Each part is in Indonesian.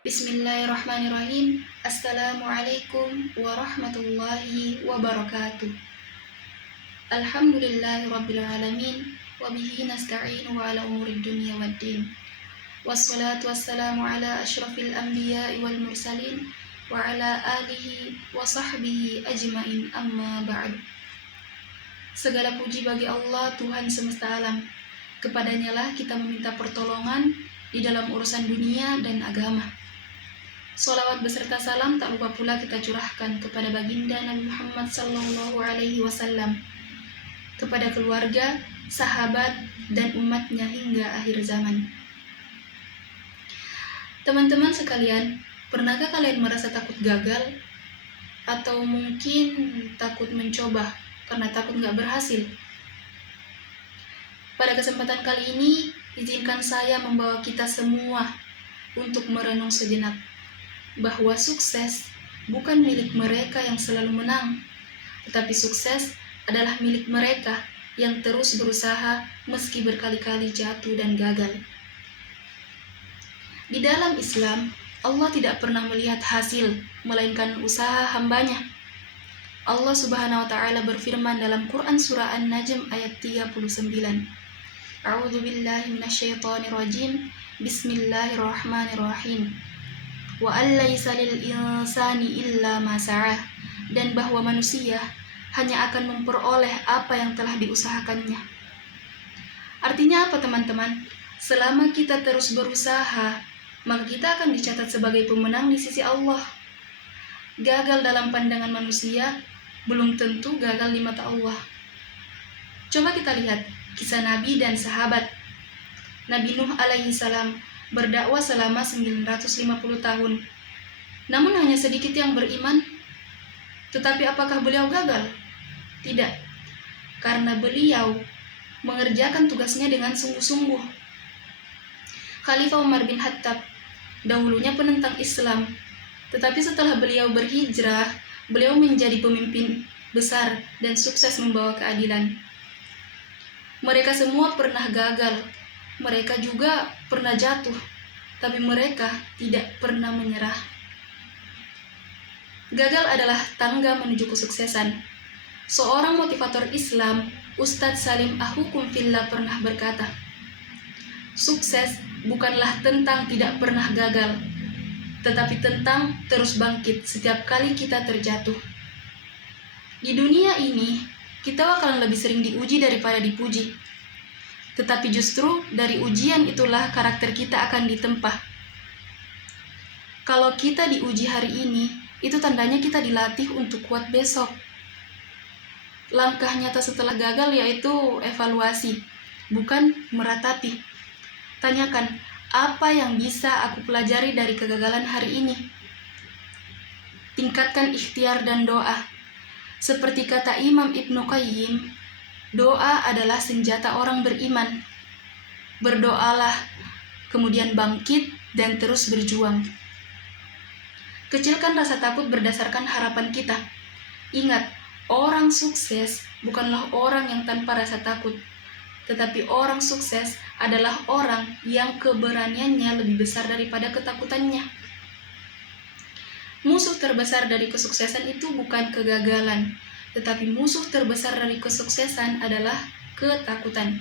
Bismillahirrahmanirrahim. Assalamualaikum warahmatullahi wabarakatuh. Alhamdulillahi alamin. Wabihi nasta'inu ala umurid dunya waddin. Wassalatu wassalamu ala ashrafil anbiya'i wal mursalin wa ala alihi wa sahbihi ajmain, amma ba'du. Segala puji bagi Allah, Tuhan semesta alam. Kepadanya lah kita meminta pertolongan di dalam urusan dunia dan agama. Sholawat beserta salam tak lupa pula kita curahkan kepada baginda Nabi Muhammad SAW, kepada keluarga, sahabat, dan umatnya hingga akhir zaman. Teman-teman sekalian, pernahkah kalian merasa takut gagal? Atau mungkin takut mencoba karena takut nggak berhasil? Pada kesempatan kali ini, izinkan saya membawa kita semua untuk merenung sejenak bahwa sukses bukan milik mereka yang selalu menang, tetapi sukses adalah milik mereka yang terus berusaha meski berkali-kali jatuh dan gagal. Di dalam Islam, Allah tidak pernah melihat hasil, melainkan usaha hambanya. Allah Subhanahu wa Ta'ala berfirman dalam Quran Surah An-Najm ayat 39. A'udzu billahi minasyaitonir rajim. Bismillahirrahmanirrahim. Wa allaisa lil insani illa ma sa'ah, dan bahwa manusia hanya akan memperoleh apa yang telah diusahakannya. Artinya apa, teman-teman? Selama kita terus berusaha, maka kita akan dicatat sebagai pemenang di sisi Allah. Gagal dalam pandangan manusia belum tentu gagal di mata Allah. Coba kita lihat kisah Nabi dan sahabat. Nabi Nuh alaihi salam berdakwah selama 950 tahun. Namun hanya sedikit yang beriman. Tetapi apakah beliau gagal? Tidak. Karena beliau mengerjakan tugasnya dengan sungguh-sungguh. Khalifah Umar bin Khattab dahulunya penentang Islam, tetapi setelah beliau berhijrah, beliau menjadi pemimpin besar dan sukses membawa keadilan. Mereka semua pernah gagal, mereka juga pernah jatuh, tapi mereka tidak pernah menyerah. Gagal adalah tangga menuju kesuksesan. Seorang motivator Islam, Ustadz Salim Ahukum Fillah, pernah berkata, sukses bukanlah tentang tidak pernah gagal, tetapi tentang terus bangkit setiap kali kita terjatuh. Di dunia ini, kita bakalan lebih sering diuji daripada dipuji. Tetapi justru dari ujian itulah karakter kita akan ditempa. Kalau kita diuji hari ini, itu tandanya kita dilatih untuk kuat besok. Langkah nyata setelah gagal yaitu evaluasi, bukan meratapi. Tanyakan, apa yang bisa aku pelajari dari kegagalan hari ini? Tingkatkan ikhtiar dan doa. Seperti kata Imam Ibnu Qayyim, doa adalah senjata orang beriman. Berdoalah, kemudian bangkit dan terus berjuang. Kecilkan rasa takut berdasarkan harapan kita. Ingat, orang sukses bukanlah orang yang tanpa rasa takut, tetapi orang sukses adalah orang yang keberaniannya lebih besar daripada ketakutannya. Musuh terbesar dari kesuksesan itu bukan kegagalan, tetapi musuh terbesar dari kesuksesan adalah ketakutan.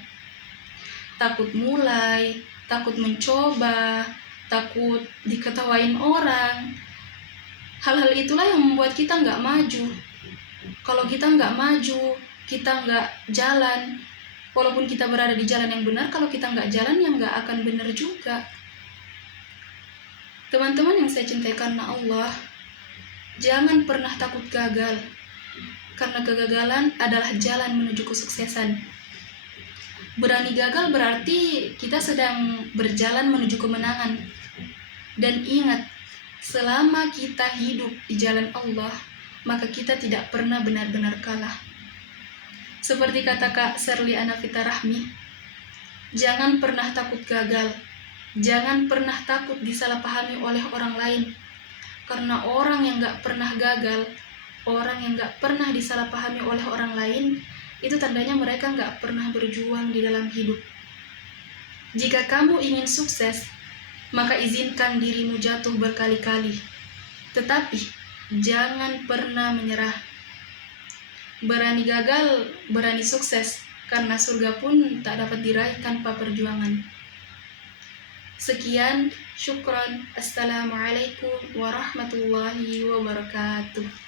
Takut mulai, takut mencoba, takut diketawain orang. Hal-hal itulah yang membuat kita nggak maju. Kalau kita nggak maju, kita nggak jalan. Walaupun kita berada di jalan yang benar, kalau kita nggak jalan, ya nggak akan benar juga. Teman-teman yang saya cintai karena Allah, jangan pernah takut gagal. Karena kegagalan adalah jalan menuju kesuksesan. Berani gagal berarti kita sedang berjalan menuju kemenangan. Dan ingat, selama kita hidup di jalan Allah, maka kita tidak pernah benar-benar kalah. Seperti kata Kak Serli Anavita Rahmi, jangan pernah takut gagal. Jangan pernah takut disalahpahami oleh orang lain. Karena orang yang gak pernah gagal, orang yang gak pernah disalahpahami oleh orang lain, itu tandanya mereka gak pernah berjuang di dalam hidup. Jika kamu ingin sukses, maka izinkan dirimu jatuh berkali-kali. Tetapi jangan pernah menyerah. Berani gagal, berani sukses, karena surga pun tak dapat diraih tanpa perjuangan. Sekian, syukran. Assalamualaikum warahmatullahi wabarakatuh.